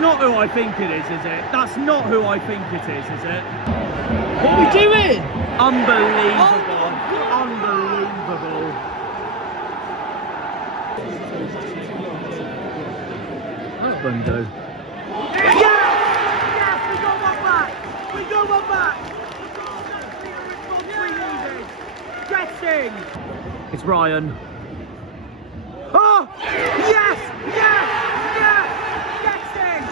not who I think it is it? That's not who I think it is it? What are we doing? Unbelievable. Unbelievable. That window. Yes! Yes! We got one back! We got one back! Getting! It's Ryan. Oh! Yes! Yes! Yes! Getting!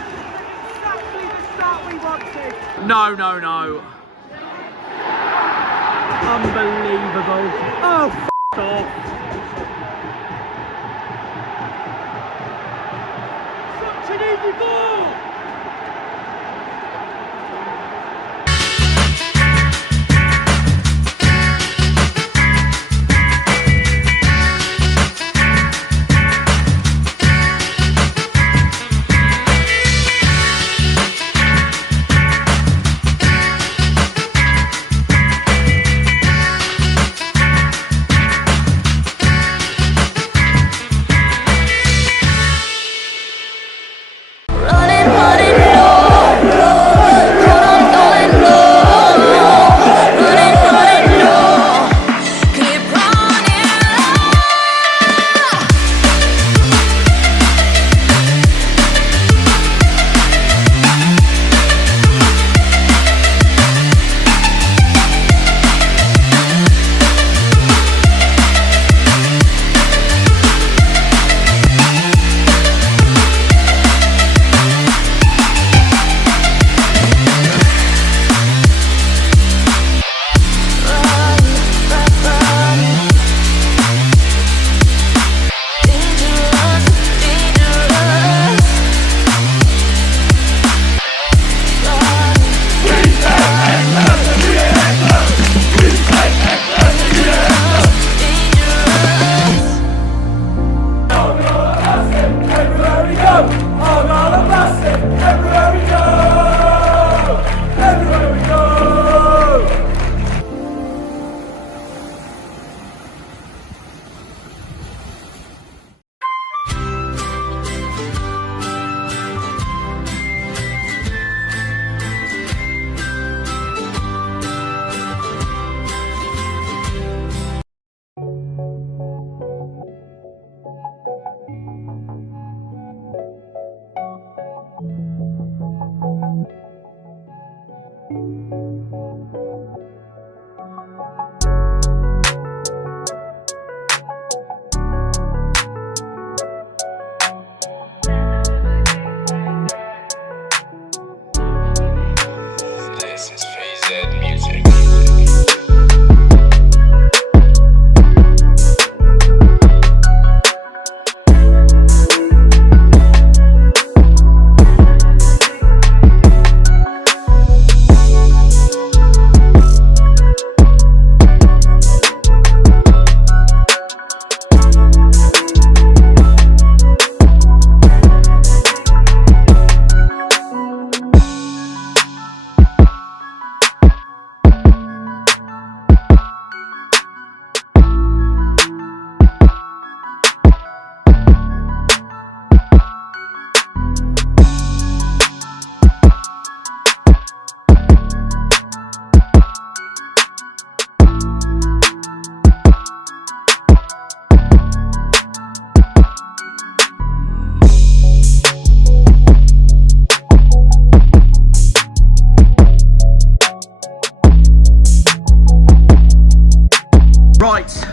Exactly the start we wanted! No. Unbelievable. Oh, f*** off. Such an easy ball!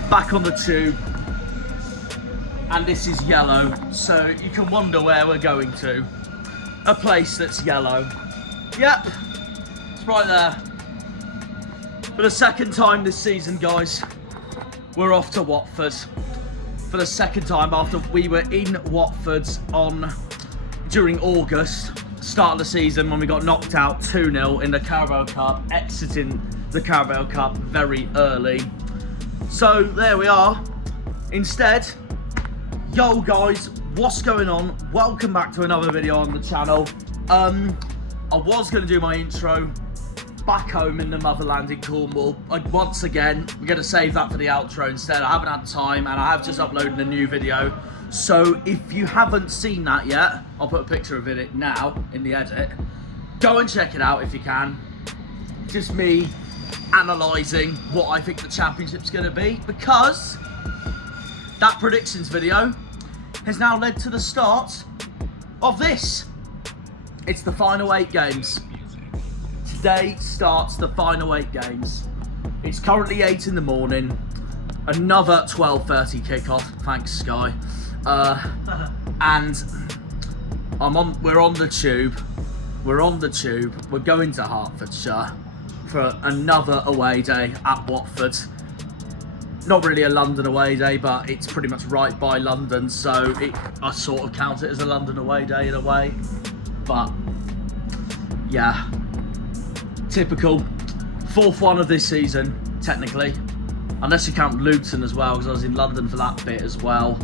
Back on the tube, and this is yellow, so you can wonder where we're going to. A place that's yellow. Yep, it's right there. For the second time this season, guys, we're off to Watford. For the second time after we were in Watford during August, start of the season, when we got knocked out 2-0 in the Carabao Cup, exiting the Carabao Cup very early. So there we are. Instead, yo guys, what's going on? Welcome back to another video on the channel. I was going to do my intro, back home in the motherland in Cornwall. Once again, we're going to save that for the outro instead. I haven't had time, and I have just uploaded a new video. So if you haven't seen that yet, I'll put a picture of it now in the edit. Go and check it out if you can. Just me analysing what I think the championship's going to be, because that predictions video has now led to the start of this. It's the final 8 games. Today starts the final 8 games. It's currently 8 in the morning. Another 12:30 kickoff. Thanks, Sky. And we're on the tube. We're on the tube. We're going to Hertfordshire for another away day at Watford. Not really a London away day, but it's pretty much right by London, so I sort of count it as a London away day in a way. But yeah, typical 4th one of this season, technically, unless you count Luton as well, because I was in London for that bit as well.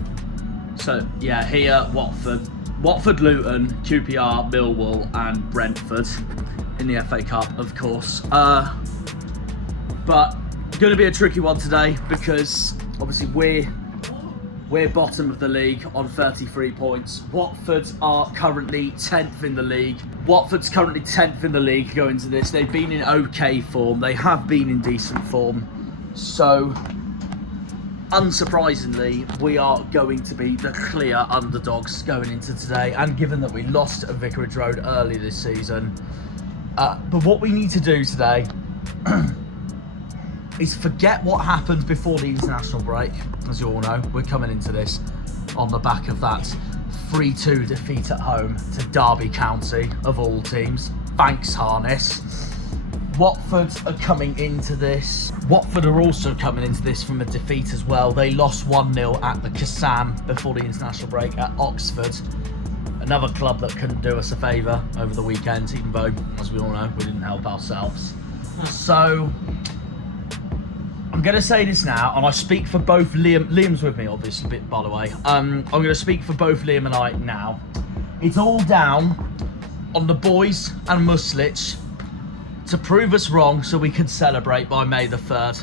So yeah, here Watford, Luton, QPR, Millwall, and Brentford in the FA Cup, of course. But going to be a tricky one today, because obviously we're bottom of the league on 33 points. Watford are currently 10th in the league. Watford's currently 10th in the league going to this. They've been in okay form. They have been in decent form. So, unsurprisingly, we are going to be the clear underdogs going into today. And given that we lost at Vicarage Road early this season, but what we need to do today is forget what happened before the international break. As you all know, we're coming into this on the back of that 3-2 defeat at home to Derby County, of all teams. Thanks, Harness. Watford are coming into this. Watford are also coming into this from a defeat as well. They lost 1-0 at the Kassam before the international break at Oxford. Another club that couldn't do us a favour over the weekend, even though, as we all know, we didn't help ourselves. So I'm going to say this now, and I speak for both Liam's with me, obviously, by the way. I'm going to speak for both Liam and I now. It's all down on the boys and Muslich to prove us wrong so we can celebrate by May the 3rd.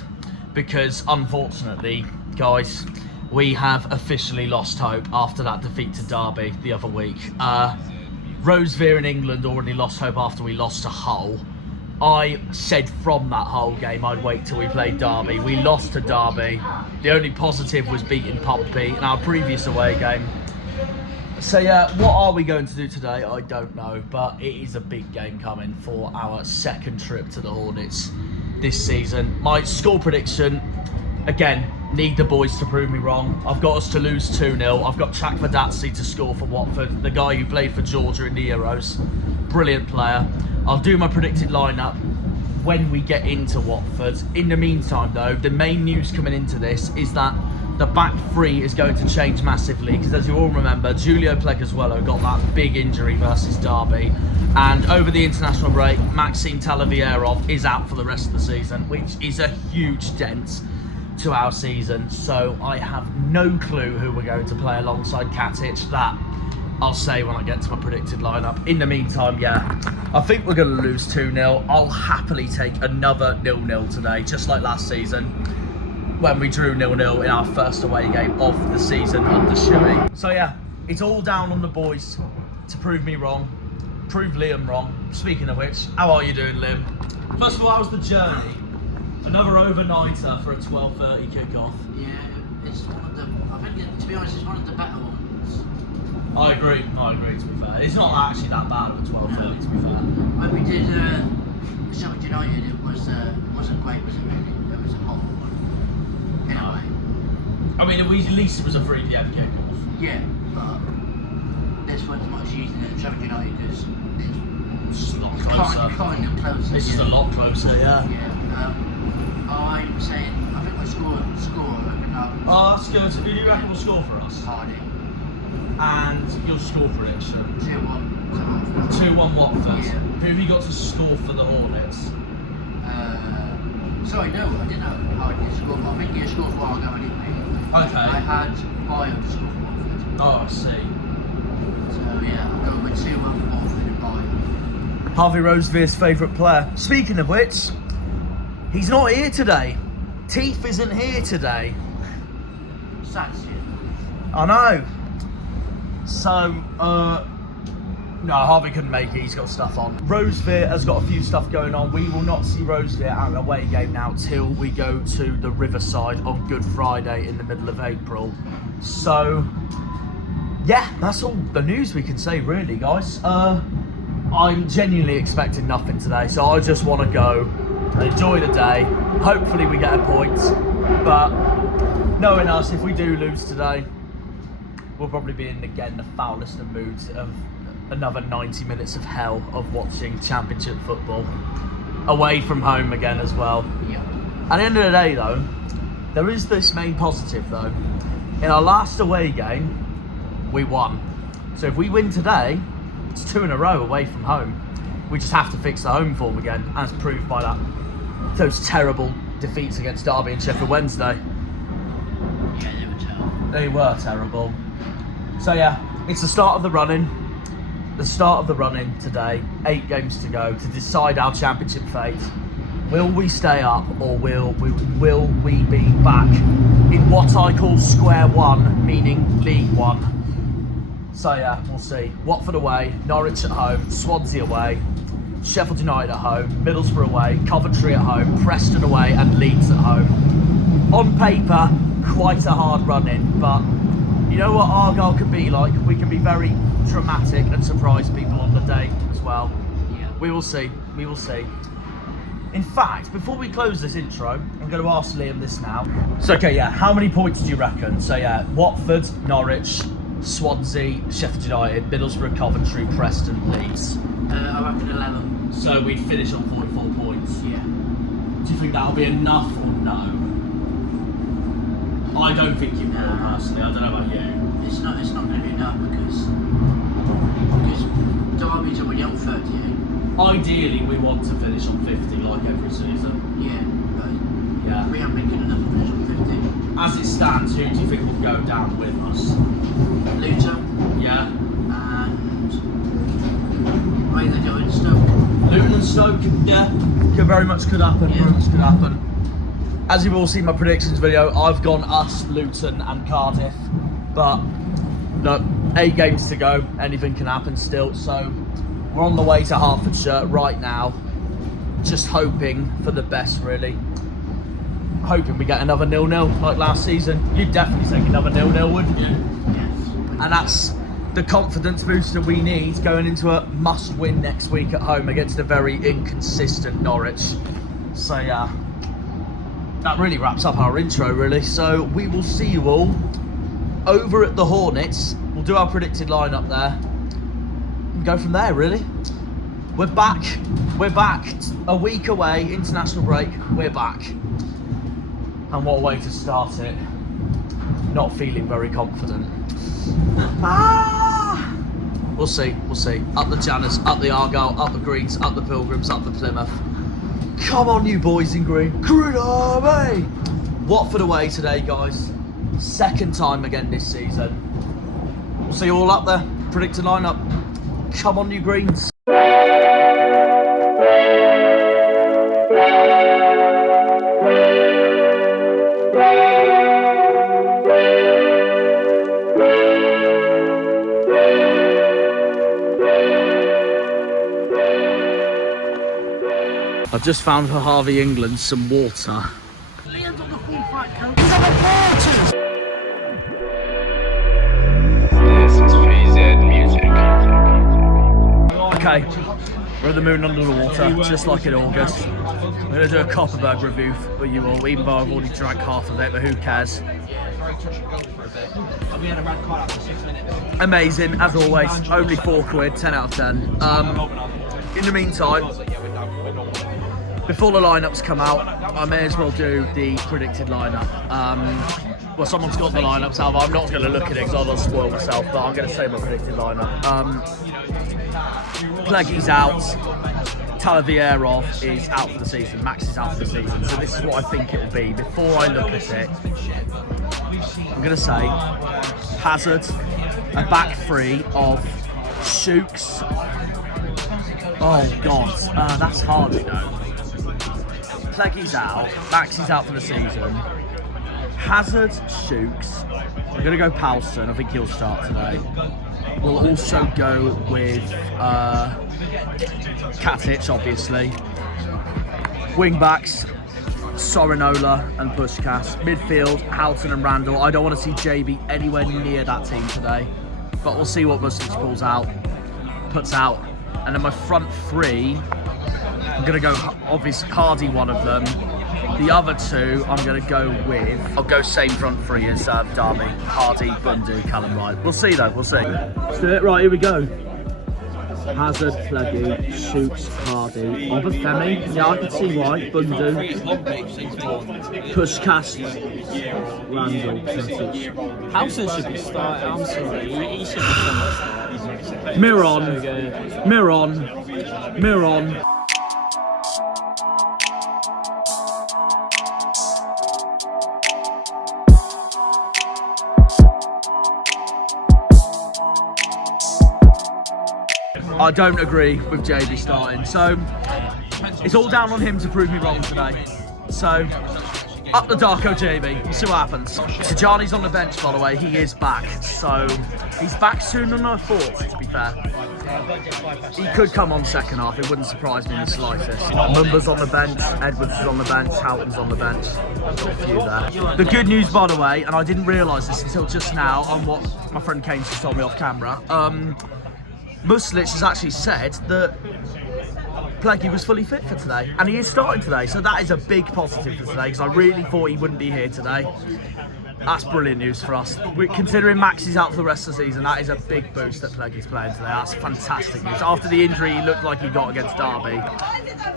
Because, unfortunately, guys, we have officially lost hope after that defeat to Derby the other week. Rosevere in England already lost hope after we lost to Hull. I said from that Hull game I'd wait till we played Derby. We lost to Derby. The only positive was beating Pompey in our previous away game. So yeah, what are we going to do today? I don't know, but it is a big game coming for our second trip to the Hornets this season. My score prediction, again, need the boys to prove me wrong. I've got us to lose 2-0. I've got Chak Vadazzi to score for Watford, the guy who played for Georgia in the Euros. Brilliant player. I'll do my predicted lineup when we get into Watford. In the meantime, though, the main news coming into this is that the back three is going to change massively, because as you all remember, Julio Pleguezuelo got that big injury versus Derby, and over the international break, Maxime Talavierov is out for the rest of the season, which is a huge dent to our season. So I have no clue who we're going to play alongside Katic. That I'll say when I get to my predicted lineup. In the meantime, yeah, I think we're going to lose 2-0. I'll happily take another 0-0 today, just like last season when we drew 0-0 in our first away game of the season under Shuey. So yeah, it's all down on the boys to prove me wrong, prove Liam wrong. Speaking of which, how are you doing, Liam? First of all, how was the journey? Another overnighter for a 12:30 kickoff. Yeah, it's one of the, I think, to be honest, it's one of the better ones. I agree, to be fair. It's not actually that bad of a 12:30, to be fair. When we did Sheffield United, it wasn't great, was it really? It was a hot one. In a way. I mean, at least it was a 3 PM kickoff. Yeah, but this one's much easier than Sheffield United is. It's a lot closer. Kind of closer. This is a lot closer, yeah. Yeah. I'm saying, I think we'll score open up. Oh, that's good. Who do you reckon will score for us? Hardy. And your score prediction? 2-1. 2-1 Watford. Yeah. Who have you got to score for the Hornets? Sorry, no, I didn't know how I did score, but I think he scored for Argyle anyway. Okay. I had Bio to score for Watford. Oh, I see. So yeah, I'll go with 2-1 Watford and Bio. Harvey Roseveare's favourite player. Speaking of which, he's not here today. Teeth isn't here today. Sad shit. I know. So, no, Harvey couldn't make it. He's got stuff on. Roseveare has got a few stuff going on. We will not see Roseveare at an away game now till we go to the Riverside on Good Friday in the middle of April. So, yeah, that's all the news we can say, really, guys. I'm genuinely expecting nothing today, so I just want to go and enjoy the day. Hopefully we get a point, but knowing us, if we do lose today, we'll probably be in, again, the foulest of moods of another 90 minutes of hell of watching Championship football. Away from home again as well. Yeah. At the end of the day, though, there is this main positive, though. In our last away game, we won. So if we win today, it's 2 in a row away from home. We just have to fix the home form again, as proved by those terrible defeats against Derby and Sheffield Wednesday. Yeah, they were terrible. They were terrible. So yeah, it's the start of the running. The start of the running today. 8 games to go to decide our Championship fate. Will we stay up, or will we be back in what I call square one, meaning League One? So yeah, we'll see. Watford away, Norwich at home, Swansea away, Sheffield United at home, Middlesbrough away, Coventry at home, Preston away, and Leeds at home. On paper, quite a hard run-in, but you know what Argyle can be like? We can be very dramatic and surprise people on the day as well. Yeah. We will see. We will see. In fact, before we close this intro, I'm going to ask Liam this now. So, okay, yeah, how many points do you reckon? So, yeah, Watford, Norwich, Swansea, Sheffield United, Middlesbrough, Coventry, Preston, Leeds. I reckon 11. So we'd finish on 44 points. Yeah. Do you think that'll be enough or no? I don't think you will, personally. I don't know about you. It's not going to be enough because Derby's already on 38. Ideally, we want to finish on 50 like every season. Yeah, but Yeah. we haven't been good enough to finish on 50. As it stands, who do you think will go down with us? Luton Yeah. and I think they're doing Stoke. Luton and Stoke, yeah. Could happen. Yeah. Very much could happen. As you've all seen my predictions video, I've gone us, Luton and Cardiff. But look, 8 games to go, anything can happen still. So we're on the way to Hertfordshire right now. Just hoping for the best, really. Hoping we get another 0-0 like last season. You'd definitely take another 0-0, wouldn't you? Yes. And that's the confidence booster we need going into a must-win next week at home against a very inconsistent Norwich. So yeah, that really wraps up our intro, really. So we will see you all over at the Hornets. We'll do our predicted lineup there and go from there, really. We're back. A week away, international break. We're back. And what a way to start it. Not feeling very confident. We'll see. Up the Janners, up the Argyle, up the Greens, up the Pilgrims, up the Plymouth. Come on, you boys in green. Green Army! Watford away today, guys. 2nd time again this season. We'll see you all up there. Predicted lineup. Come on, you Greens. I've just found for Harvey England some water. Liam's on the full fight coach. This is FreeZ Music. Okay, we're at the moon under the water, just like in August. We're going to do a Copperberg review for you all, even though I've already drank half of it, but who cares? Amazing, as always, only £4, 10 out of 10. In the meantime, before the lineups come out, I may as well do the predicted lineup. Well, someone's got the lineups out, but I'm not going to look at it because I'll not spoil myself, but I'm going to say my predicted lineup. Pleggy's out, Talavierov is out for the season, Max is out for the season, so this is what I think it will be. Before I look at it, I'm going to say Hazard, a back three of Shooks, Oh God, that's hard, you know. Pleggy's out, Maxie's out for the season. Hazard, Shooks. We're going to go Palston, I think he'll start today. We'll also go with Katic, obviously. Wing-backs, Sorinola and Puskás. Midfield, Houghton and Randall. I don't want to see JB anywhere near that team today, but we'll see what Muslic puts out. And then my front three, I'm going to go, obviously, Hardy, one of them. The other two, I'm going to go with, I'll go same front three as Derby. Hardy, Bundu, Callum Wright. We'll see though, we'll see. Let's do it, right, here we go. Hazard, Pleggy, Shoots, Hardy, Obafemi. Yeah, I can see why. Bundu, Puskás, Randall, Katic. Houghton should be starting. I'm sorry, he should be starting. Miron. I don't agree with JB starting, so it's all down on him to prove me wrong today. So, up the Darko JB, we'll see what happens. Tijani's on the bench, by the way, he is back, so he's back sooner than I thought, to be fair. He could come on second half, it wouldn't surprise me in the slightest. Mumba's on the bench, Edwards is on the bench, Houghton's on the bench. Got a few there. The good news, by the way, and I didn't realise this until just now on what my friend Kane just told me off camera, Muslic has actually said that Pleggy was fully fit for today, and he is starting today, so that is a big positive for today, because I really thought he wouldn't be here today. That's brilliant news for us. Considering Max is out for the rest of the season, that is a big boost that Pleggy's playing today. That's fantastic news. After the injury he looked like he got against Derby.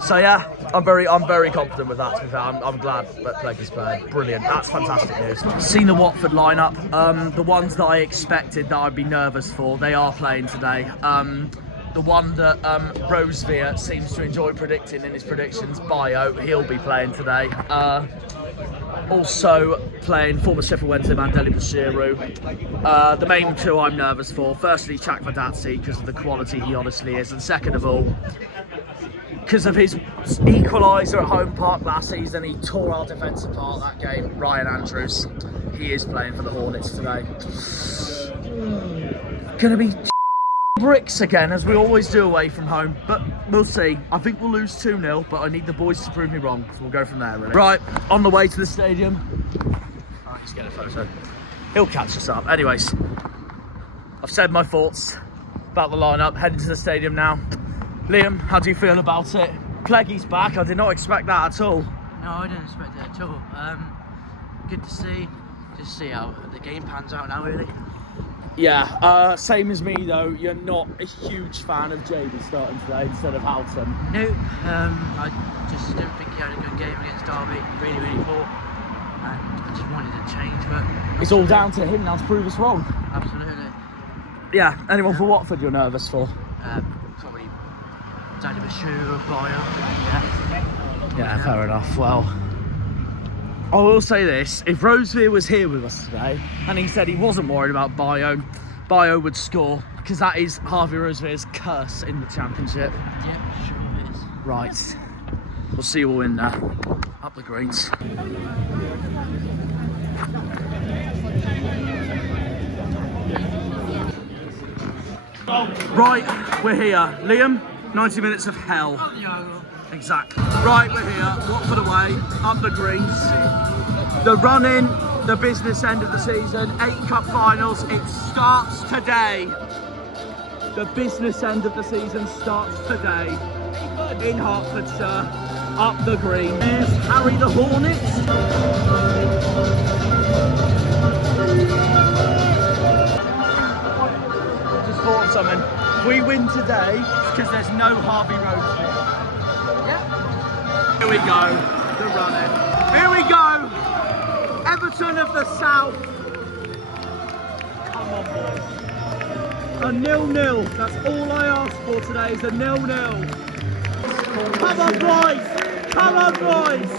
So yeah, I'm very confident with that, to be fair. I'm glad that Pleggy's playing. Brilliant, that's fantastic news. Seen the Watford lineup. The ones that I expected that I'd be nervous for, they are playing today. The one that Rosevear seems to enjoy predicting in his predictions, Bio, he'll be playing today. Also playing former Sheffield Wednesday man Deli Bashiru. The main two I'm nervous for, firstly Chak Vadatsi, because of the quality he honestly is, and second of all, because of his equaliser at Home Park last season. He tore our defence apart that game. Ryan Andrews, he is playing for the Hornets today. Gonna be bricks again, as we always do away from home, but we'll see. I think we'll lose 2-0, but I need the boys to prove me wrong, so we'll go from there, really. Right, on the way to the stadium. All right, let's get a photo. He'll catch us up. Anyways, I've said my thoughts about the lineup, heading to the stadium now. Liam, how do you feel about it? Pleggy's back, I did not expect that at all. No, I didn't expect it at all. Good to see. Just see how the game pans out now, really. Yeah, same as me though, you're not a huge fan of JB starting today instead of Houghton. Nope, I just didn't think he had a good game against Derby, really poor. And I just wanted to change, but... It's all down to him now to prove us wrong. Absolutely. Yeah, anyone for Watford you're nervous for? Probably Deli Bashiru, Bio. Yeah, fair enough. Well, I will say this, if Rosevear was here with us today and he said he wasn't worried about Bio would score, because that is Harvey Rosevear's curse in the Championship. Yeah, sure it is. Right, we'll see you all in there. Up the greens. Right, we're here. Liam, 90 minutes of hell. Exactly. Right, we're here, Watford away, up the greens. The run-in, the business end of the season, 8 cup finals, it starts today. The business end of the season starts today in Hertfordshire, up the green. There's Harry the Hornet. Just thought of something. If we win today, it's because there's no Harvey Rosevear. Here we go, the run-in. Here we go, Everton of the South. Come on, boys. A 0-0, that's all I asked for today, is a 0-0. Come on, boys, come on, boys.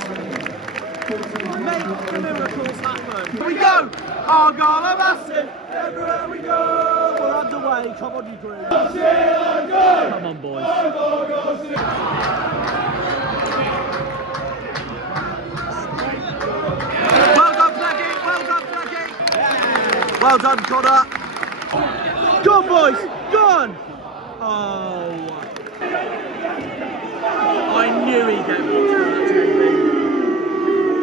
Make the miracles happen. Here we go, Argyle are massive. Everywhere we go, we're underway. come on, you green. Come on, boys. Well done, Blackie. Well done, Blackie. Well done, Connor. Go on, boys. Go on. Oh. I knew he'd get one to that, JB.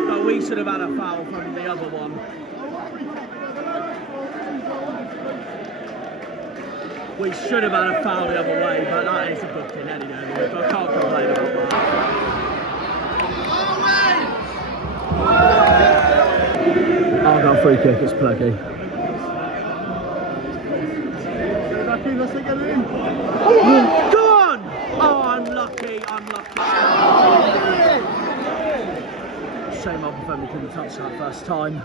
But we should have had a foul from the other one. We should have had a foul the other way, but that is a good thing anyway. But I can't complain about that. Argyle free kick, it's Pluggy. Go on! Oh, unlucky. Shame our defender couldn't touch that first time.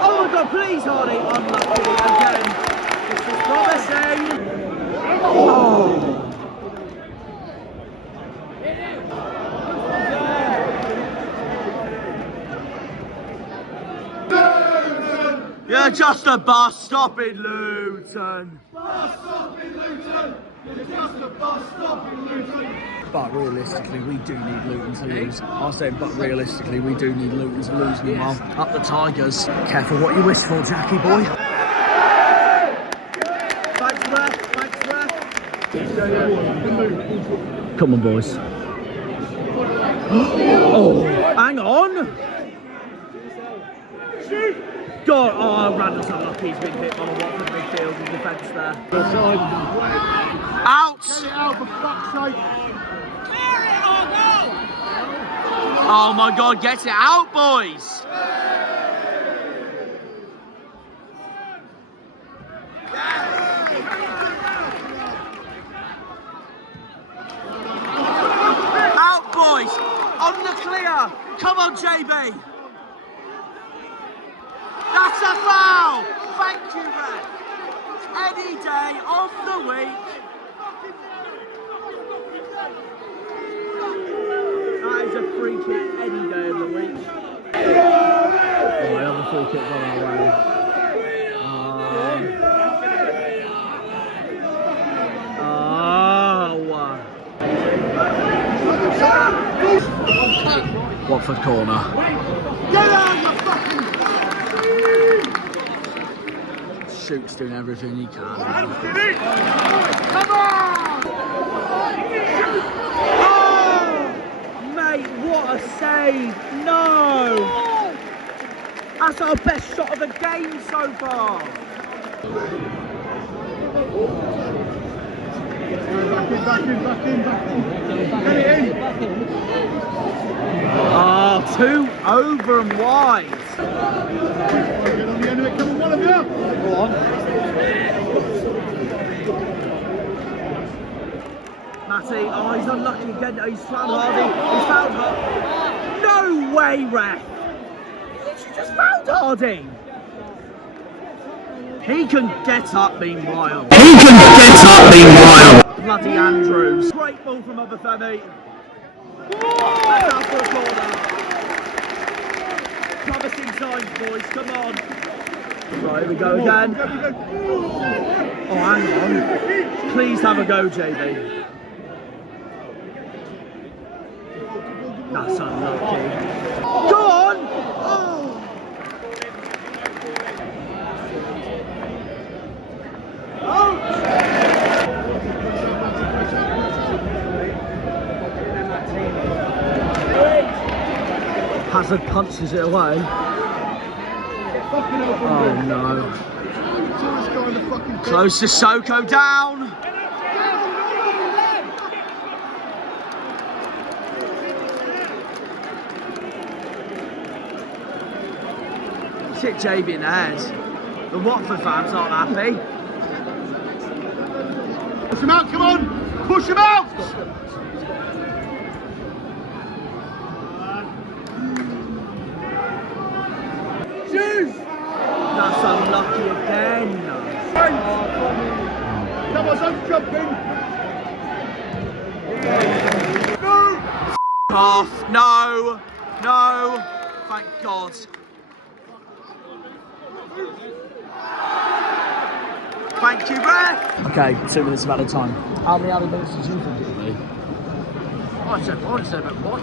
Oh my God, please, Hardy! Unlucky again. This is promising. Oh. You're just a bus stop in Luton. Bus stop in Luton. You're just a bus stop in Luton. But realistically, we do need Luton to lose. I say, but realistically, we do need Luton to lose. Meanwhile, up the Tigers. Careful what you wish for, Jackie boy. Thanks, ref. Come on, boys. Oh, hang on. God, oh, Randall's unlucky. He's been hit by the Watford midfield in defence there. Out! Get it out, for fuck's sake! Oh my God, get it out, boys! Out, boys! On the clear! Come on, JB! That's a foul! Thank you, Red. Any day of the week. That is a free kick any day of the week. Oh, another free kick on our way. Watford corner. Get out, you fucking... Shoot's doing everything he can. Come on! Oh! Mate, what a save! No! That's our best shot of the game so far! Back in. Get it in! Oh, two over and wide! Get on the end of it, come on, one of you! Go on. Matty, oh, he's unlucky again. He's found Hardy. He's found Hardy. No way, ref! She just found Hardy. He can get up meanwhile. Bloody Andrews. Great ball from Obafemi. That's out for a corner. Promising signs, boys. Come on. Right, here we go again. Oh, hang on. Please have a go, JB. That's unlucky. Go on! Oh! Hazard punches it away. Oh no. Close to Soko down. It's hit JB in the head. The Watford fans aren't happy. Push him out, come on! Push him out! That's unlucky again. That was unjumping. Off. No. Thank God. Thank you, ref. Okay, 2 minutes of added time. How many added minutes did you think it would be? I'd say about one.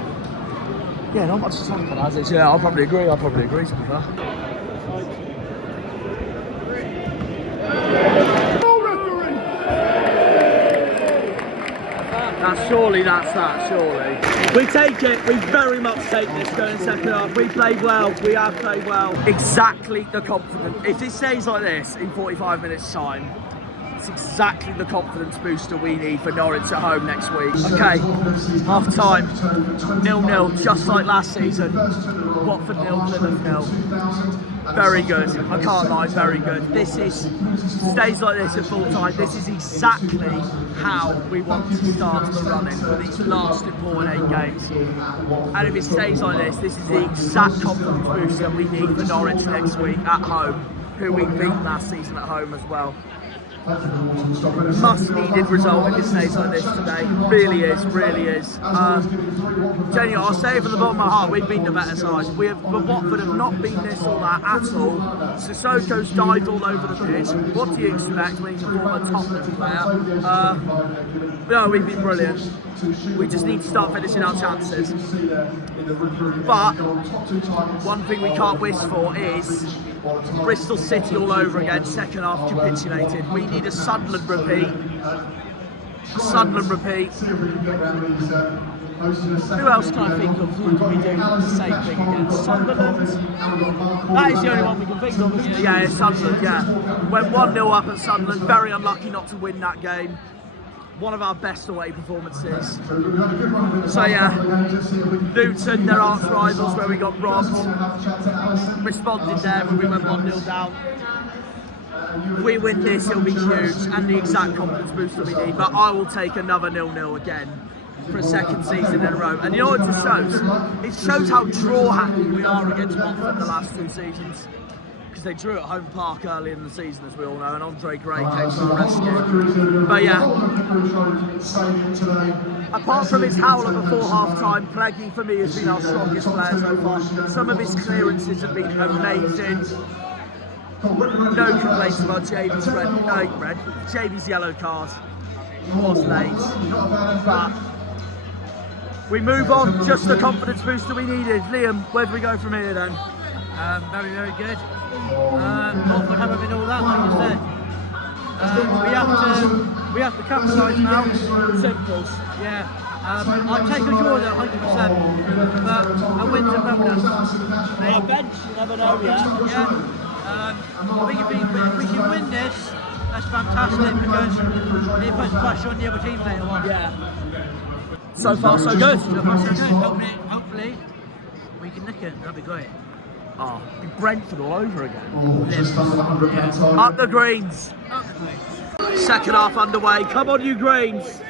Yeah, not much time for that, has it? Yeah, I'll probably agree. To be fair. Surely. We take it, we very much take this going second half. We played well, we have played well. Exactly the confidence. If it stays like this in 45 minutes time, it's exactly the confidence booster we need for Norwich at home next week. Okay, half time, 0-0, just like last season. Watford 0, Plymouth 0. Very good, I can't lie, very good. Stays like this at full time. This is exactly how we want to start the running for these last important 8 games. And if it stays like this is the exact confidence booster we need for Norwich next week at home, who we beat last season at home as well. Must needed result if it stays like this today. Really is. Genuinely, I'll say it from the bottom of my heart, we've been the better side. But Watford have not been this or that at all. Sissoko's dived all over the pitch. What do you expect when he's a former Tottenham player? No, we've been brilliant. We just need to start finishing our chances. But one thing we can't wish for is Bristol City all over again, second half capitulated. We need a Sunderland repeat. Who else can I think of who can be doing the same thing again? Sunderland? That is the only one we can think of, isn't it? Yeah, it's Sunderland, yeah. Went 1-0 up at Sunderland, very unlucky not to win that game. One of our best away performances. So yeah, Luton, their arch rivals where we got robbed. Responded there when we went 1-0 down. If we win this, it'll be huge and the exact confidence booster we need. But I will take another 0-0 again for a second season in a row. And you know what it shows? It shows how draw happy we are against Watford the last 2 seasons. They drew at Home Park early in the season, as we all know, and Andre Gray came to the rescue. But yeah, apart from his howler before half-time, Pleggy for me has been our strongest player so far. Some of his clearances have been amazing. No complaints about Jamie's yellow card. He was late, but we move on. Just the confidence booster we needed. Liam, where do we go from here then? Very good. Watford haven't been all that, like you said. We have to capitalise now. Simples. Yeah. I'd take a draw there 100%, but a win's a bonus. A bench, you never know yet. Yeah. I think if we can win this, that's fantastic because it puts pressure on the other team later on. Yeah. So far, so good. Hopefully, we can nick it. That'd be great. Oh, Brentford all over again. Yeah. Up the greens. Second half underway. Come on, you greens.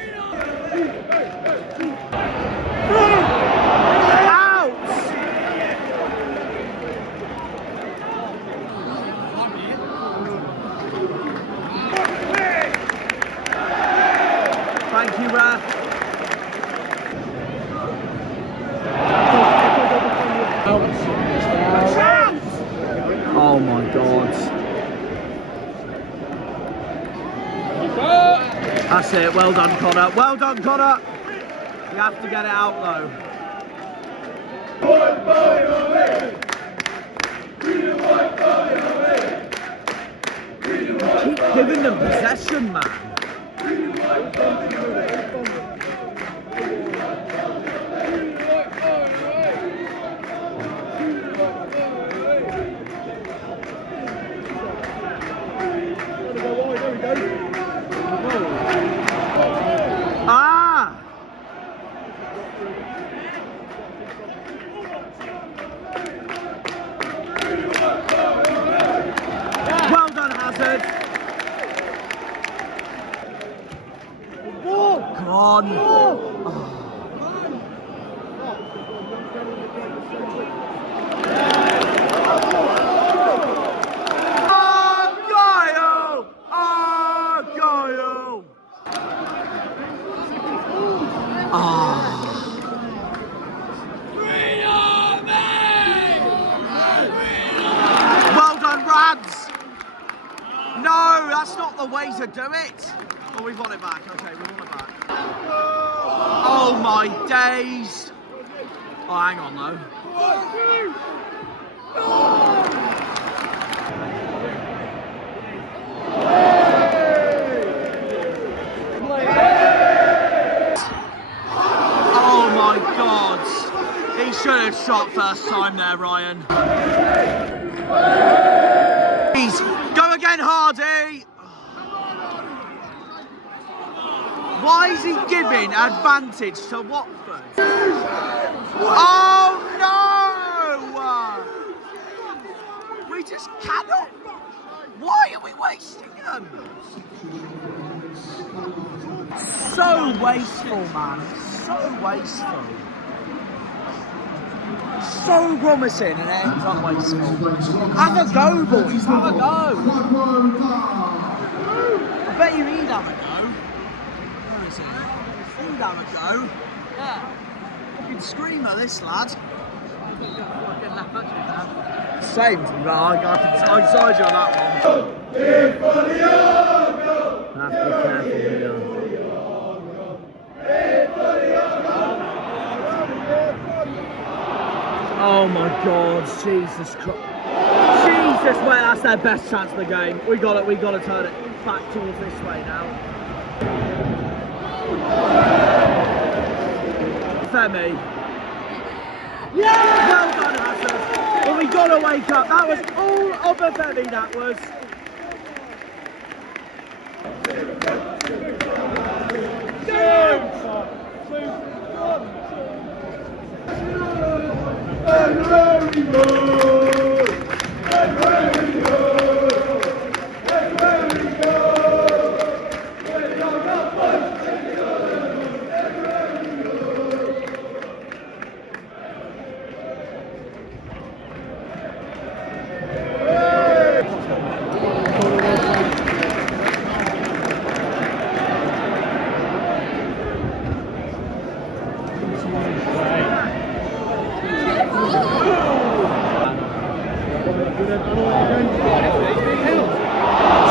Out! Thank you, ref. Oh my God. That's it, well done Connor. Well done Connor. You have to get it out though. Keep giving them possession, man. Ah! Well done, Hazard. Come on. No, that's not the way to do it. Oh, we've won it back. Okay, we won it back. Oh my days. Oh, hang on though. Oh my God. He should have shot first time there, Ryan. Please, go again, Hardy. Why is he giving advantage to Watford? Oh no! We just cannot. Why are we wasting them? So wasteful, man. So wasteful. So promising and it ends up wasteful. Have a go, boys. Have a go. I bet you he'd have a go. Where is he? He'd have a go. Yeah. Fucking screamer, this lad. Same. I can side you on that one. I have to be careful here. Oh my God, Jesus Christ. Jesus, wait, that's their best chance of the game. We got to turn it back towards this way now. Femi. Yeah! Well done, Hassan. Well, we got to wake up. That was all over Femi, that was.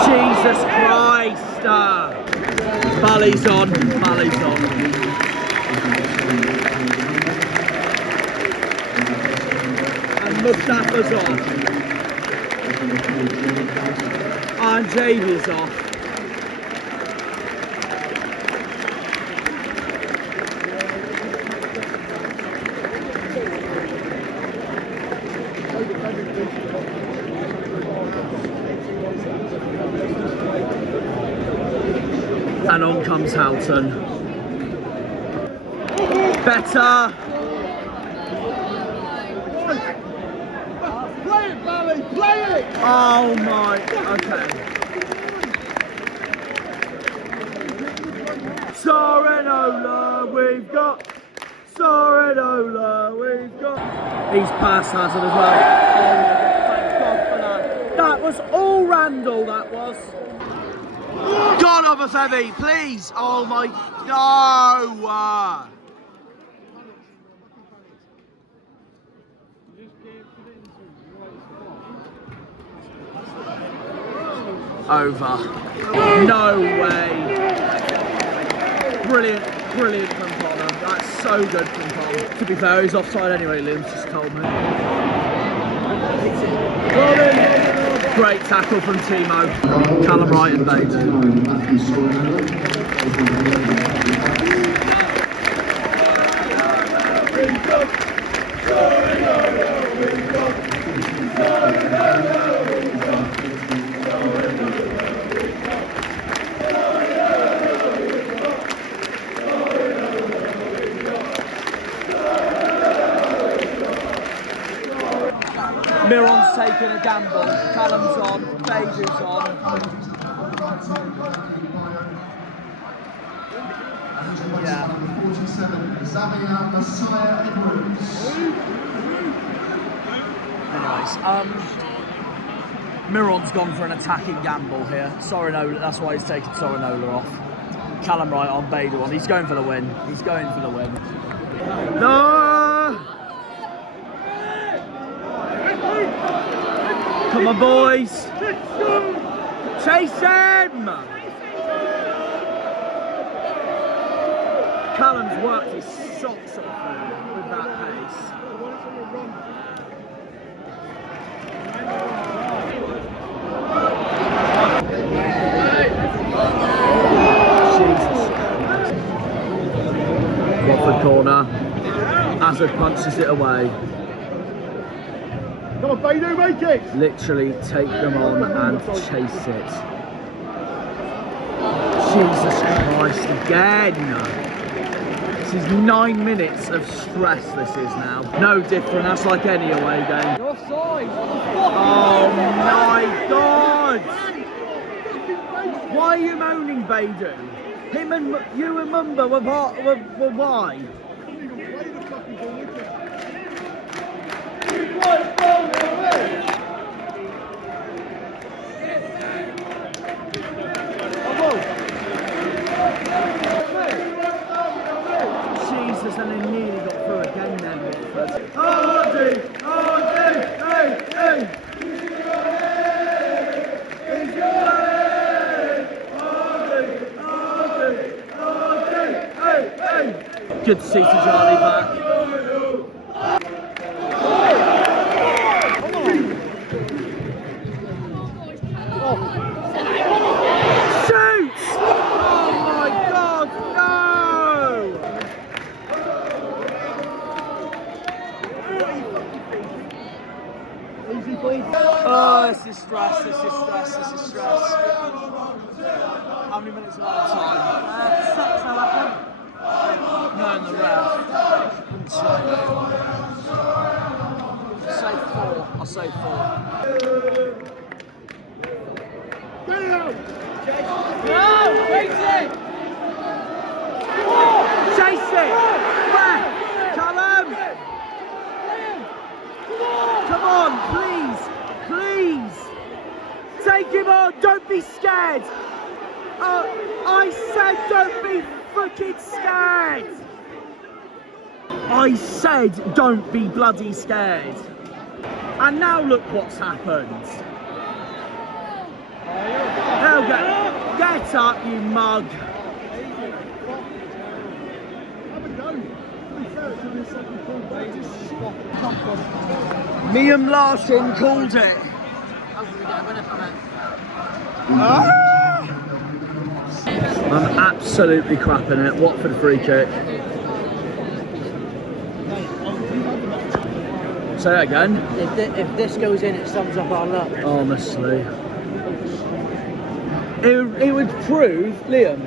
Jesus Christ! Bally's on, Bally's on. And Mustafa's off. And Jamie's off. And on comes Houghton. Better. Play it, Bally, play it! Oh my, okay. Sorinola, we've got. Sorinola, we've got. He's past Hazard as well. Oh my God, thank God for that. That was all Randall, that was. God, Obafemi, please! Oh my, no! Over. No way! Brilliant, brilliant from Connor. That's so good from Connor. To be fair, he's offside anyway, Liam's just told me. Great tackle from Timo. Callum Wright and Bader. Miron's taking a gamble. Callum's on. Bader's on. Yeah. Anyways, Miron's gone for an attacking gamble here. Sorinola, that's why he's taking Sorinola off. Callum Wright on, Bader on. He's going for the win. He's going for the win. No! Come on, boys. Chase him! Callum's worked his socks off there with that pace. Jesus. Watford corner. Hazard punches it away. Come on, Beidou, make it! Literally take them on and chase it. Jesus Christ, again! This is 9 minutes of stress, this is now. No different, that's like any away game. You're offside. Oh my God! Why are you moaning, Beidou? Him and you and Mumba were why? Jesus, and they nearly got through again then, Watford. Good to see Tijani back. Shoot! Oh my God, no! Oh, this is stress, this is stress, this is stress. How many minutes are out of time? 6, I reckon. No, in the ref. I'll say 4. Chase it! Ref! Callum! Come on, please! Please! Take him on! Don't be scared! I said don't be freaking scared! I said don't be bloody scared! And now look what's happened. Get up, you mug! Liam Larson called it. I'm absolutely crapping it. Watford free kick. Say that again. If this goes in, it sums up our luck. Honestly. It would prove, Liam,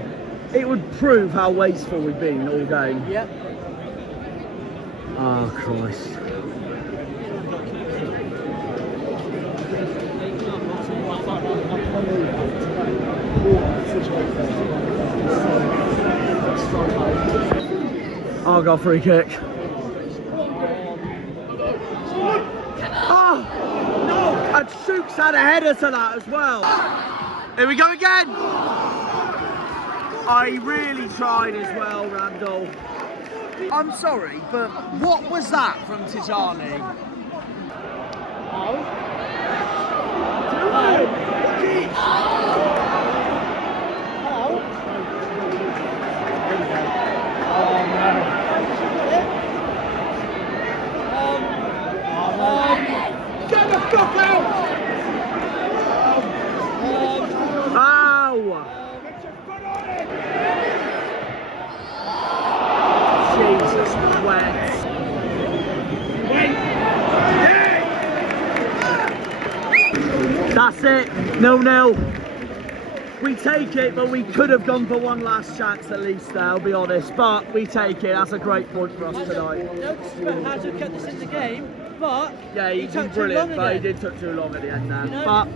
it would prove how wasteful we've been all game. Yep. Oh, Christ. Argyle free kick. Oh! No! And Shooks had a header to that as well. Here we go again! I really tried as well, Randall. I'm sorry, but what was that from Tijani? Get the fuck out! Ow! Jesus Christ. That's it, 0-0. We take it, but we could have gone for one last chance at least there, I'll be honest. But we take it, that's a great point for us tonight. No disrespect, Hazard kept us in the game, but Yeah, he took did too brilliant, long but he again. did took too long at the end there. You know? But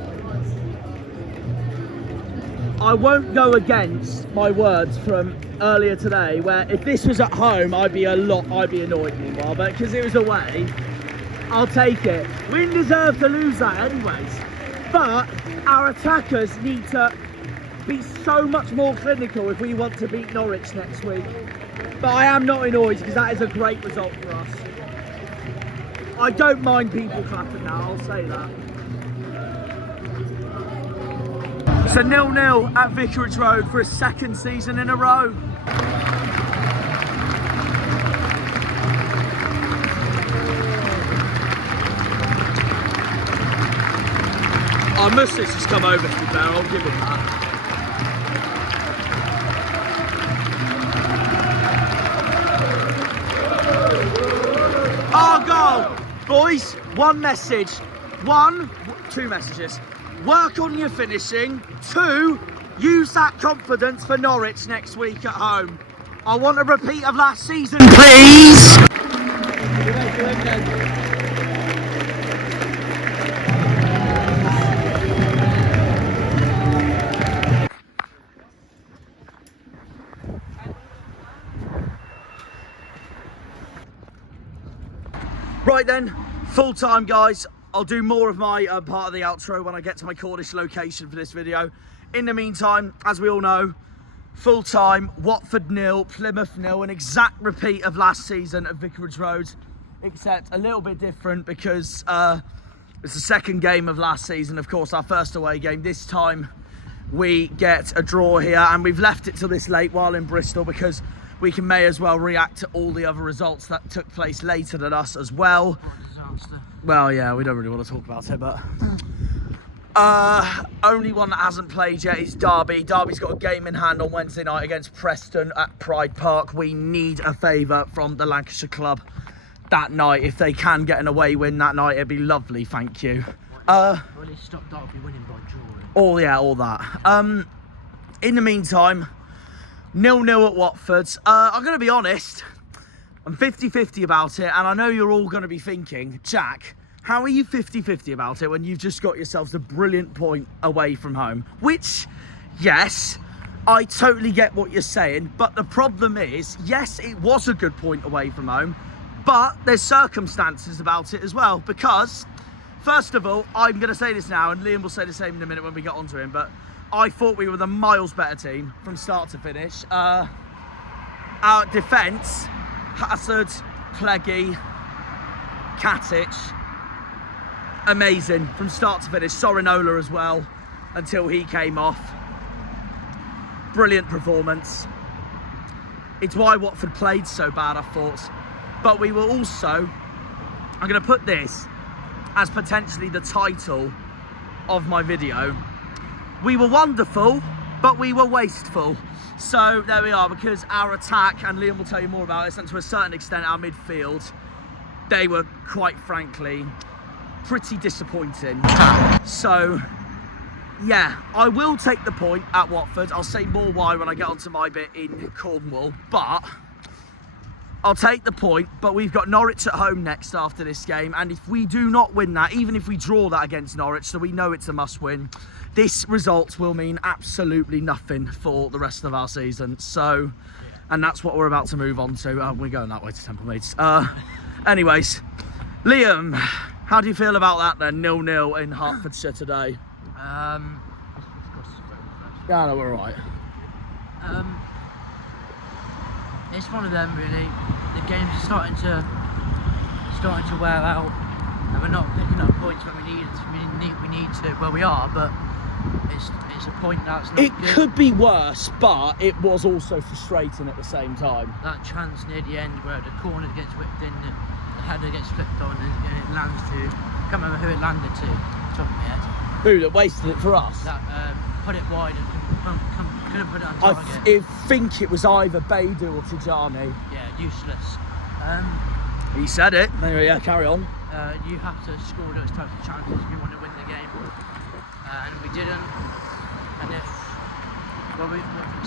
I won't go against my words from earlier today, where if this was at home, I'd be annoyed meanwhile, but because it was away, I'll take it. We didn't deserve to lose that anyways, but our attackers need to be so much more clinical if we want to beat Norwich next week. But I am not annoyed because that is a great result for us. I don't mind people clapping now, I'll say that. So 0-0 at Vicarage Road for a second season in a row. I must have just come over to be fair, I'll give him that. Argyle! Boys, two messages. Work on your finishing. 2, use that confidence for Norwich next week at home. I want a repeat of last season, please! Right then, full time guys. I'll do more of my part of the outro when I get to my Cornish location for this video. In the meantime, as we all know, full time, Watford 0, Plymouth 0, an exact repeat of last season at Vicarage Road, except a little bit different because it's the second game of last season, of course, our first away game. This time we get a draw here, and we've left it till this late while in Bristol because we may as well react to all the other results that took place later than us as well. Well, yeah, we don't really want to talk about it, but only one that hasn't played yet is Derby. Derby's got a game in hand on Wednesday night against Preston at Pride Park. We need a favour from the Lancashire club that night. If they can get an away win that night, it'd be lovely, thank you. Well, he stopped Derby winning by drawing. Oh yeah, all that. In the meantime, 0-0 at Watford. I'm going to be honest, I'm 50-50 about it, and I know you're all going to be thinking, Jack, how are you 50-50 about it when you've just got yourselves a brilliant point away from home? Which, yes, I totally get what you're saying, but the problem is, yes, it was a good point away from home, but there's circumstances about it as well, because, first of all, I'm going to say this now, and Liam will say the same in a minute when we get onto him, but I thought we were the miles better team from start to finish. Our defence, Hazard, Cleggy, Katic, amazing from start to finish. Sorinola as well, until he came off. Brilliant performance. It's why Watford played so bad, I thought. But we were also, I'm going to put this as potentially the title of my video. We were wonderful, but we were wasteful. So there we are, because our attack, and Liam will tell you more about this, and to a certain extent our midfield, they were quite frankly pretty disappointing. So yeah, I will take the point at Watford. I'll say more why when I get onto my bit in Cornwall, but I'll take the point. But we've got Norwich at home next after this game, and if we do not win that, even if we draw that against Norwich, so we know it's a must win, this result will mean absolutely nothing for the rest of our season. So, and that's what we're about to move on to. We're going that way to Temple Meads. Anyways, Liam, how do you feel about that then? 0-0 in Hertfordshire today. Yeah, Yeah, no, we're all right. It's one of them really. The games are starting to wear out, and we're not picking up points when we need to. Well, we are, but it's a point that's not It good. could be worse, but it was also frustrating at the same time. That chance near the end where the corner gets whipped in, the header gets flipped on, and it lands to. I can't remember who it landed to. Top of my head. Who that wasted it for us? That put it wide and couldn't put it on I target. think it was either Beidou or Tijani. Yeah, useless. He said it. Anyway, yeah, carry on. You have to score those types of chances if you want to win the game, and we didn't. And it's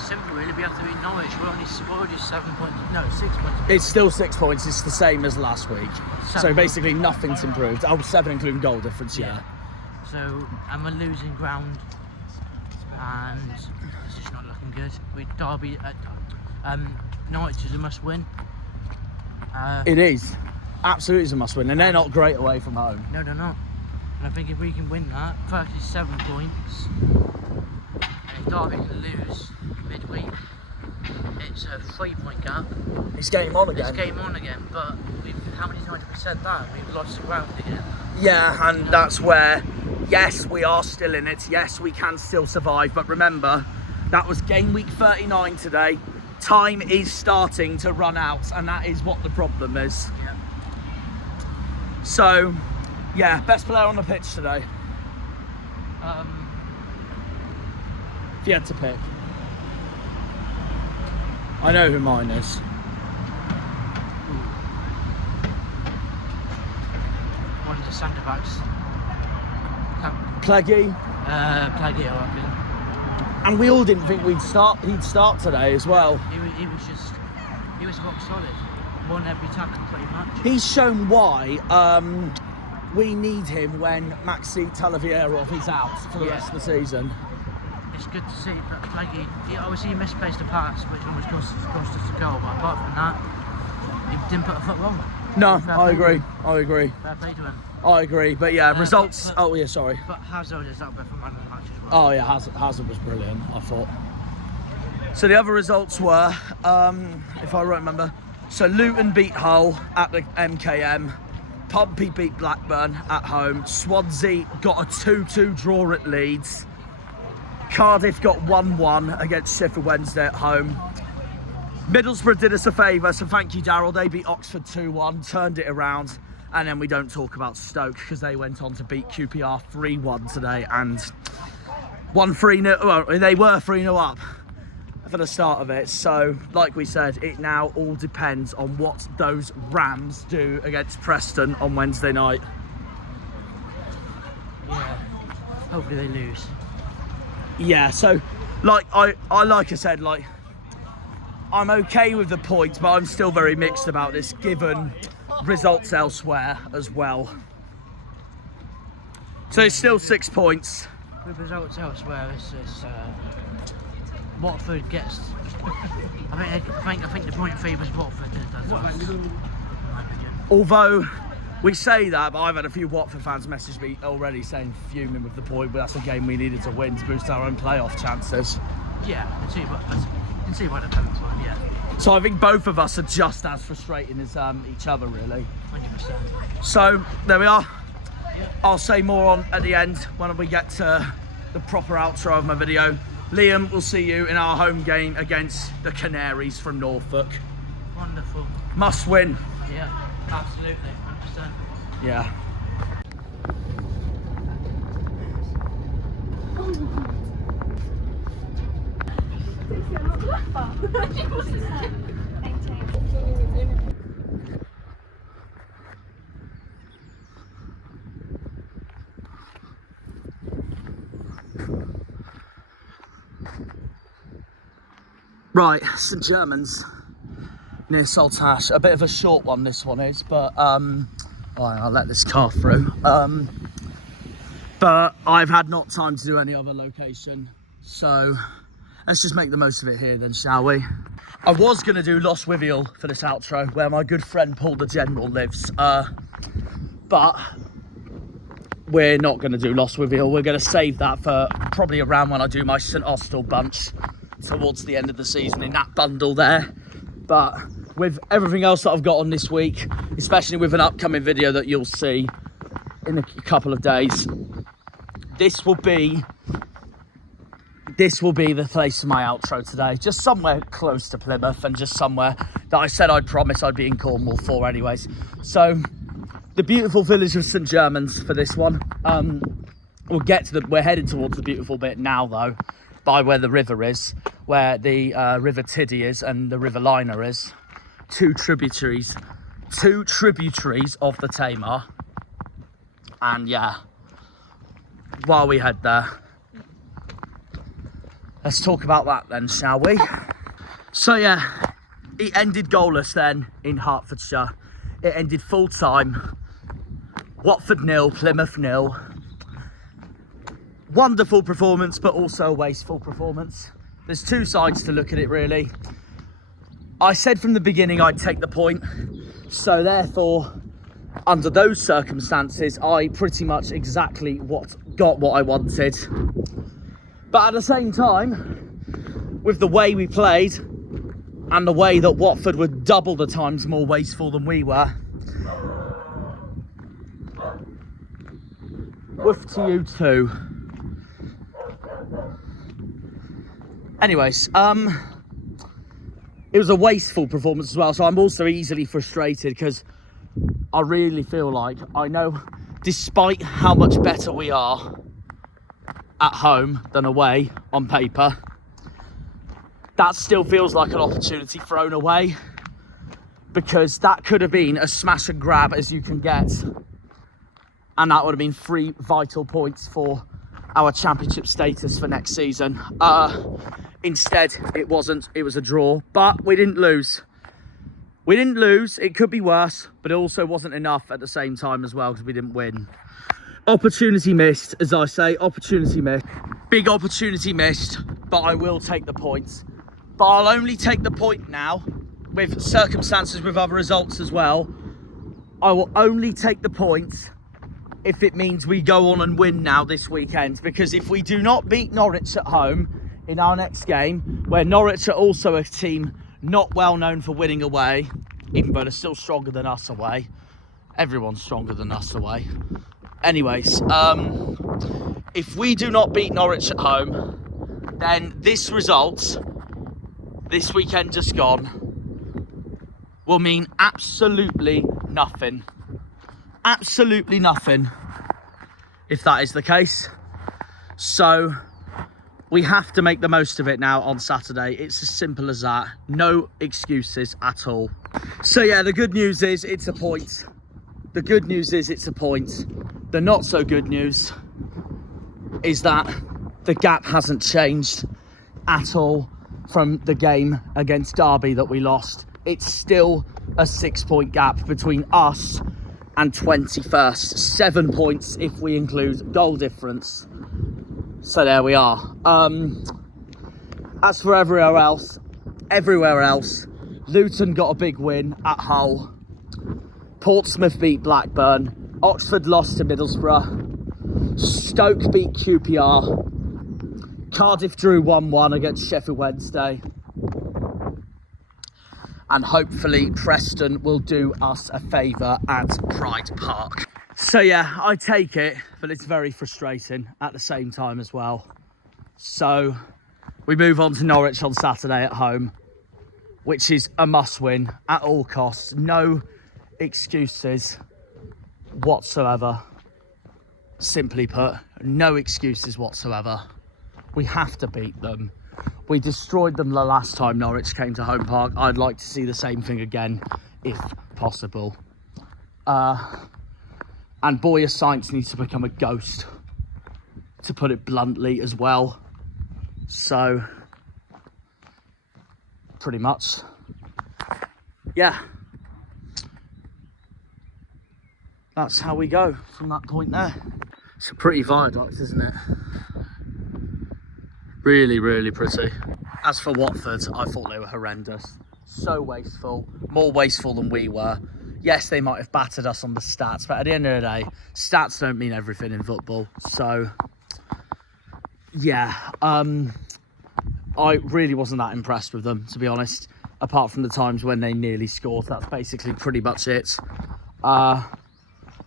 simple really. We have to beat Norwich. We're already 7 points. No, 6 points. It's still 6 points. It's the same as last week. So 7 basically nothing's improved. 7 including goal difference, yeah. So, and we're losing ground, and it's just not looking good. Derby at Norwich is a must-win. It is. Absolutely is a must-win, and they're not great away from home. No, they're not. And I think if we can win that, 37 points, and if Derby can lose midweek, it's a 3-point gap. It's game on again. It's game on again, but how many times have we said that? We've lost the ground again. Yeah, and that's where Yes, we are still in it. Yes, we can still survive. But remember, that was game week 39 today. Time is starting to run out, and that is what the problem is. Yeah. So, yeah, best player on the pitch today. If you had to pick. I know who mine is. One of the centre backs. Pleggy. Pleggy, I reckon. And we all didn't think he'd start today as well. He was rock solid. Won every tackle pretty much. He's shown why we need him when Maxi Talavierov is out for the rest of the season. It's good to see, but Pleggy, obviously he misplaced a pass, which almost cost us a goal, but apart from that, he didn't put a foot wrong. No, Fair I play agree. Fair play to him. I agree, but yeah, results. Sorry. But Hazard is up there for man of the match as well. Oh yeah, Hazard was brilliant, I thought. So the other results were, if I remember, so Luton beat Hull at the MKM, Pompey beat Blackburn at home, Swansea got a 2-2 draw at Leeds, Cardiff got 1-1 against Sheffield Wednesday at home. Middlesbrough did us a favour, so thank you, Daryl. They beat Oxford 2-1, turned it around, and then we don't talk about Stoke because they went on to beat QPR 3-1 today and won 3-0. Well, they were 3-0 up for the start of it. So, like we said, it now all depends on what those Rams do against Preston on Wednesday night. Yeah. Hopefully they lose. Yeah, so like I said, like I'm okay with the points, but I'm still very mixed about this given results elsewhere as well. So it's still 6 points. With results elsewhere, it's Watford gets. I think the point favours Watford does us, in my opinion. Although we say that, but I've had a few Watford fans message me already saying fuming with the point, but that's a game we needed to win to boost our own playoff chances. Yeah, I can see why the penalty one, yeah. So I think both of us are just as frustrating as each other, really. 100%. So there we are. I'll say more on at the end when we get to the proper outro of my video. Liam, we'll see you in our home game against the Canaries from Norfolk. Wonderful. Must win. Yeah, absolutely, 100%. Yeah. Right, St Germans near Saltash. A bit of a short one this one is, but I'll let this car through. But I've had not time to do any other location, so let's just make the most of it here then, shall we? I was going to do Lostwithiel for this outro, where my good friend Paul the General lives, but we're not going to do Lostwithiel. We're going to save that for probably around when I do my St Austell bunch towards the end of the season in that bundle there. But with everything else that I've got on this week, especially with an upcoming video that you'll see in a couple of days, this will be the place for my outro today. Just somewhere close to Plymouth and just somewhere that I said I'd promise I'd be in Cornwall for anyways. So the beautiful village of St Germans for this one. We're headed towards the beautiful bit now though, by where the river is, where the River Tiddy is and the River Liner is. Two tributaries of the Tamar. And yeah, while we head there, let's talk about that then, shall we? So yeah, it ended goalless then in Hertfordshire. It ended full time. Watford 0, Plymouth 0. Wonderful performance, but also a wasteful performance. There's two sides to look at it, really. I said from the beginning I'd take the point, so therefore, under those circumstances, I pretty much exactly got what I wanted. But at the same time, with the way we played and the way that Watford were double the times more wasteful than we were, Woof to you too. Anyways, it was a wasteful performance as well, so I'm also easily frustrated because I really feel like, I know, despite how much better we are at home than away on paper, that still feels like an opportunity thrown away, because that could have been as smash and grab as you can get, and that would have been 3 vital points for our championship status for next season. Instead, it wasn't. It was a draw, but we didn't lose. We didn't lose. It could be worse, but it also wasn't enough at the same time as well, because we didn't win. Opportunity missed, as I say. Opportunity missed. Big opportunity missed, but I will take the points. But I'll only take the point now, with circumstances with other results as well. I will only take the points if it means we go on and win now this weekend, because if we do not beat Norwich at home in our next game, where Norwich are also a team not well known for winning away, even though they're still stronger than us away. Everyone's stronger than us away. Anyways, if we do not beat Norwich at home, then this result, this weekend just gone, will mean absolutely nothing. Absolutely nothing, if that is the case. So we have to make the most of it now on Saturday. It's as simple as that. No excuses at all. So yeah, the good news is it's a point. The good news is it's a point. The not so good news is that the gap hasn't changed at all from the game against Derby that we lost. It's still a 6-point gap between us and 21st. 7 points if we include goal difference. So there we are. As for everywhere else, Luton got a big win at Hull. Portsmouth beat Blackburn. Oxford lost to Middlesbrough. Stoke beat QPR. Cardiff drew 1-1 against Sheffield Wednesday. And hopefully Preston will do us a favour at Pride Park. So yeah, I take it, but it's very frustrating at the same time as well. So we move on to Norwich on Saturday at home, which is a must-win at all costs. No excuses whatsoever. Simply put, no excuses whatsoever. We have to beat them. We destroyed them the last time Norwich came to Home Park. I'd like to see the same thing again, if possible. And Boyer Science needs to become a ghost, to put it bluntly as well. So, pretty much, yeah. That's how we go from that point there. It's a pretty viaduct, isn't it? Really, really pretty. As for Watford, I thought they were horrendous. So wasteful, more wasteful than we were. Yes, they might have battered us on the stats, but at the end of the day, stats don't mean everything in football. So, yeah, I really wasn't that impressed with them, to be honest. Apart from the times when they nearly scored, that's basically pretty much it.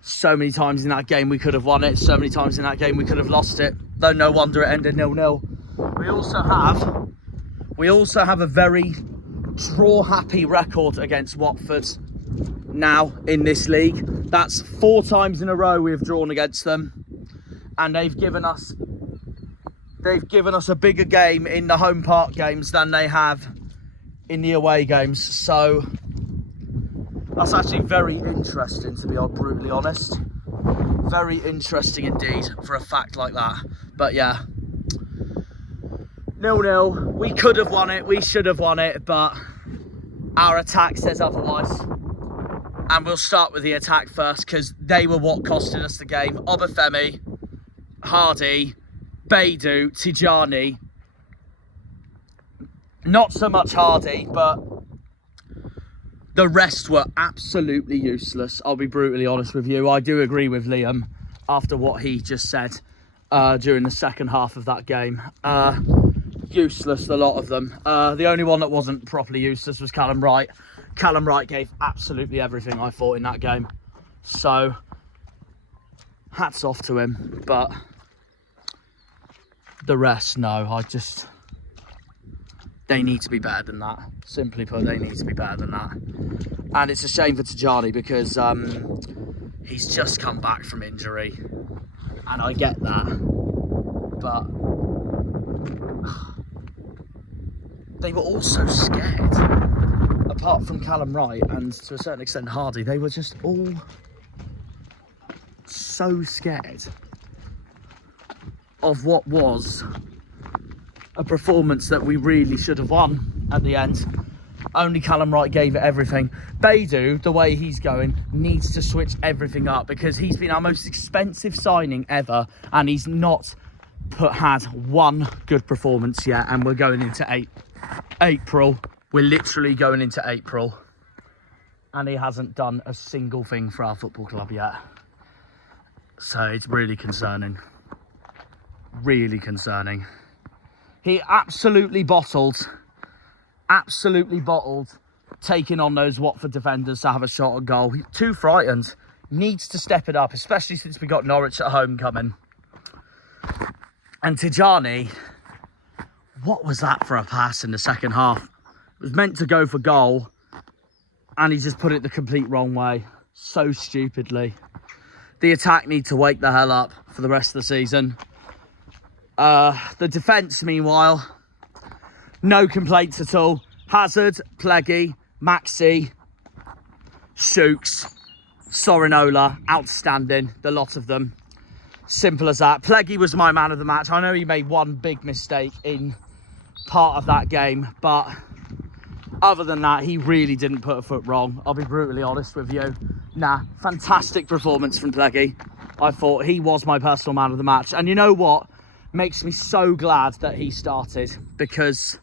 So many times in that game we could have won it. So many times in that game we could have lost it. Though no wonder it ended 0-0. We also have a very draw-happy record against Watford now in this league. That's 4 times in a row we've drawn against them, and they've given us a bigger game in the home park games than they have in the away games. So that's actually very interesting, to be brutally honest. Very interesting indeed for a fact like that. But yeah, 0-0. We could have won it, we should have won it, but our attack says otherwise. And we'll start with the attack first, because they were what costed us the game. Obafemi, Hardy, Beidou, Tijani. Not so much Hardy, but the rest were absolutely useless. I'll be brutally honest with you. I do agree with Liam after what he just said during the second half of that game. Useless, a lot of them. The only one that wasn't properly useless was Callum Wright. Callum Wright gave absolutely everything, I thought, in that game. So, hats off to him, but the rest, no, they need to be better than that. Simply put, they need to be better than that. And it's a shame for Tijani because he's just come back from injury, and I get that, but they were all so scared. Apart from Callum Wright and to a certain extent Hardy, they were just all so scared of what was a performance that we really should have won at the end. Only Callum Wright gave it everything. Beidou, the way he's going, needs to switch everything up because he's been our most expensive signing ever and he's not had one good performance yet, and we're going into April. We're literally going into April and he hasn't done a single thing for our football club yet. So it's really concerning. Really concerning. He absolutely bottled, taking on those Watford defenders to have a shot at goal. He's too frightened. Needs to step it up, especially since we got Norwich at home coming. And Tijani, what was that for a pass in the second half? It was meant to go for goal, and he just put it the complete wrong way. So stupidly. The attack need to wake the hell up for the rest of the season. The defence, meanwhile, no complaints at all. Hazard, Pleggy, Maxi, Shooks, Sorinola, outstanding, the lot of them. Simple as that. Pleggy was my man of the match. I know he made one big mistake in part of that game, but other than that, he really didn't put a foot wrong. I'll be brutally honest with you. Nah, fantastic performance from Pleggy. I thought he was my personal man of the match. And you know what? Makes me so glad that he started, because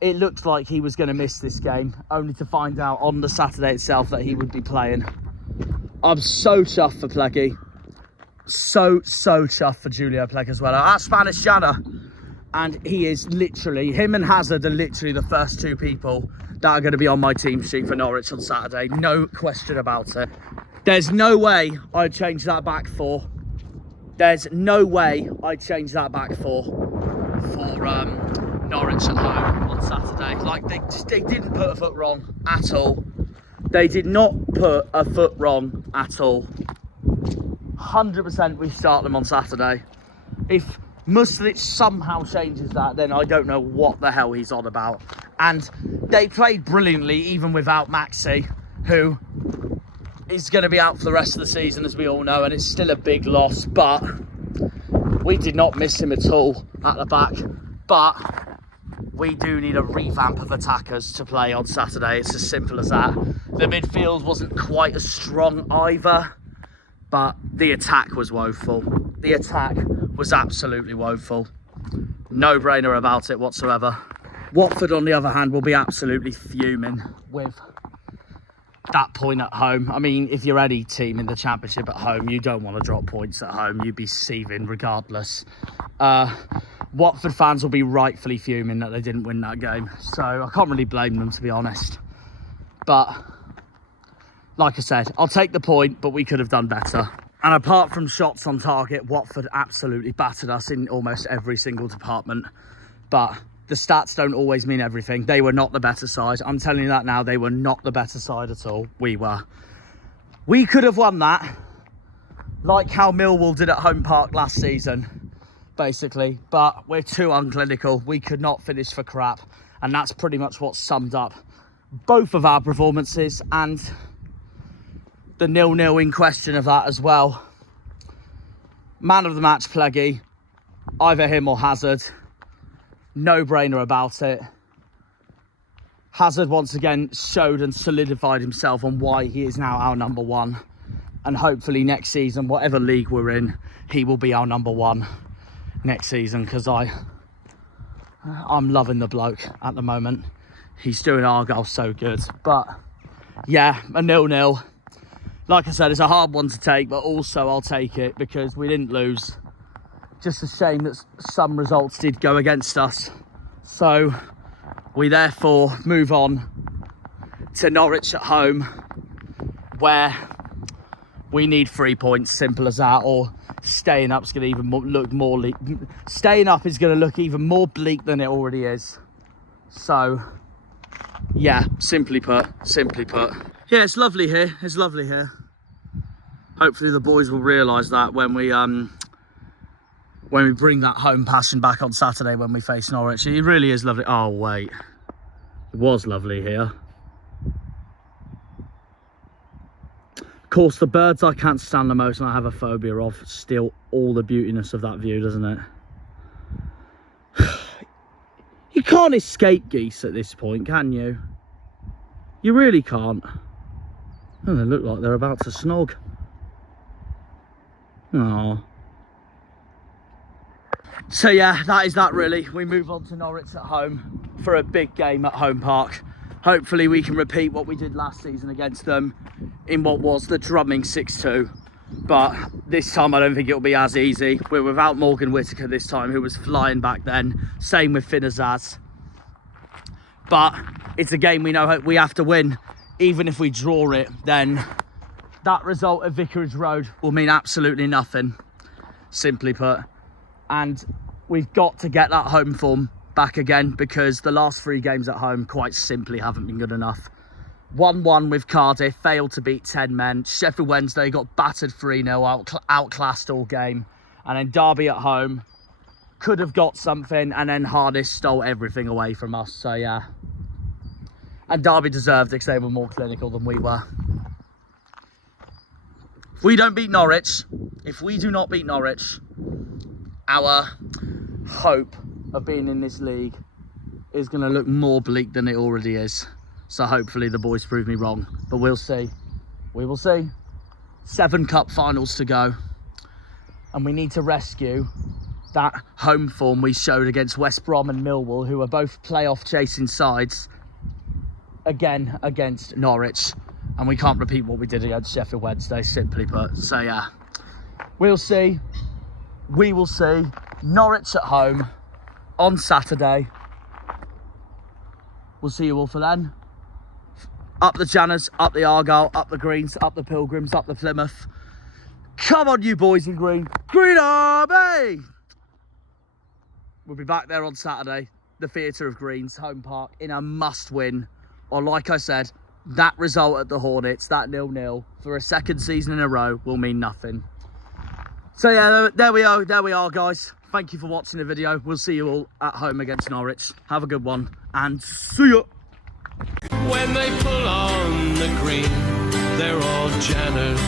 it looked like he was going to miss this game, only to find out on the Saturday itself that he would be playing. I'm so chuffed for Pleggy. So chuffed for Julio Plegg as well. Our Spanish Janner. And he is literally, him and Hazard are literally the first two people that are going to be on my team sheet for Norwich on Saturday. No question about it. There's no way I'd change that back four. There's no way I'd change that back four for Norwich at home on Saturday. Like, they didn't put a foot wrong at all. They did not put a foot wrong at all. 100% we start them on Saturday. If Muslic somehow changes that, then I don't know what the hell he's on about. And they played brilliantly even without Maxi, who is going to be out for the rest of the season, as we all know, and it's still a big loss, but we did not miss him at all at the back. But we do need a revamp of attackers to play on Saturday. It's as simple as that. The midfield wasn't quite as strong either, but the attack was woeful. The attack was absolutely woeful. No brainer about it whatsoever. Watford, on the other hand, will be absolutely fuming with that point at home. I mean, if you're any team in the Championship at home, you don't want to drop points at home. You'd be seething regardless. Watford fans will be rightfully fuming that they didn't win that game. So I can't really blame them, to be honest. But like I said, I'll take the point, but we could have done better. And apart from shots on target, Watford absolutely battered us in almost every single department. But the stats don't always mean everything. They were not the better side. I'm telling you that now. They were not the better side at all. We were. We could have won that, like how Millwall did at Home Park last season, basically. But we're too unclinical. We could not finish for crap. And that's pretty much what summed up both of our performances and the 0-0 in question of that as well. Man of the match, Pleggy. Either him or Hazard. No brainer about it. Hazard once again showed and solidified himself on why he is now our number one. And hopefully next season, whatever league we're in, he will be our number one next season, because I'm loving the bloke at the moment. He's doing Argyle so good. But yeah, a 0-0. Like I said, it's a hard one to take, but also I'll take it because we didn't lose. Just a shame that some results did go against us. So we therefore move on to Norwich at home, where We need 3 points, simple as that, or staying up's going to even look more staying up is going to look even more bleak than it already is. So, yeah, simply put. Yeah, it's lovely here. It's lovely here. Hopefully the boys will realise that when we bring that home passion back on Saturday when we face Norwich. It really is lovely. Oh, wait. It was lovely here. Of course, the birds I can't stand the most and I have a phobia of steal all the beautiness of that view, doesn't it? You can't escape geese at this point, can you? You really can't. Oh, they look like they're about to snog. Oh. So yeah, that is that really. We move on to Norwich at home for a big game at Home Park. Hopefully we can repeat what we did last season against them in what was the drumming 6-2. But this time I don't think it'll be as easy. We're without Morgan Whittaker this time, who was flying back then. Same with Finazaz. But it's a game we know we have to win. Even if we draw it, then that result at Vicarage Road will mean absolutely nothing, simply put. And we've got to get that home form back again, because the last 3 games at home quite simply haven't been good enough. 1-1 with Cardiff, failed to beat 10 men. Sheffield Wednesday got battered 3-0, outclassed all game. And then Derby at home, could have got something, and then Harness stole everything away from us. So yeah. And Derby deserved it because they were more clinical than we were. If we don't beat Norwich, if we do not beat Norwich, our hope of being in this league is going to look more bleak than it already is. So hopefully the boys prove me wrong, but we'll see. We will see. 7 cup finals to go, and we need to rescue that home form we showed against West Brom and Millwall, who are both playoff chasing sides, again against Norwich. And we can't repeat what we did against Sheffield Wednesday, simply put. So yeah, we'll see. We will see. Norwich at home on Saturday. We'll see you all for then. Up the Janners, up the Argyle, up the Greens, up the Pilgrims, up the Plymouth. Come on, you boys in green. Green Army! We'll be back there on Saturday. The Theatre of Greens, Home Park, in a must-win. Or like I said, that result at the Hornets, that 0-0, for a 2nd season in a row will mean nothing. So yeah, there we are, guys. Thank you for watching the video. We'll see you all at home against Norwich. Have a good one, and see ya! When they pull on the green, they're all Janners.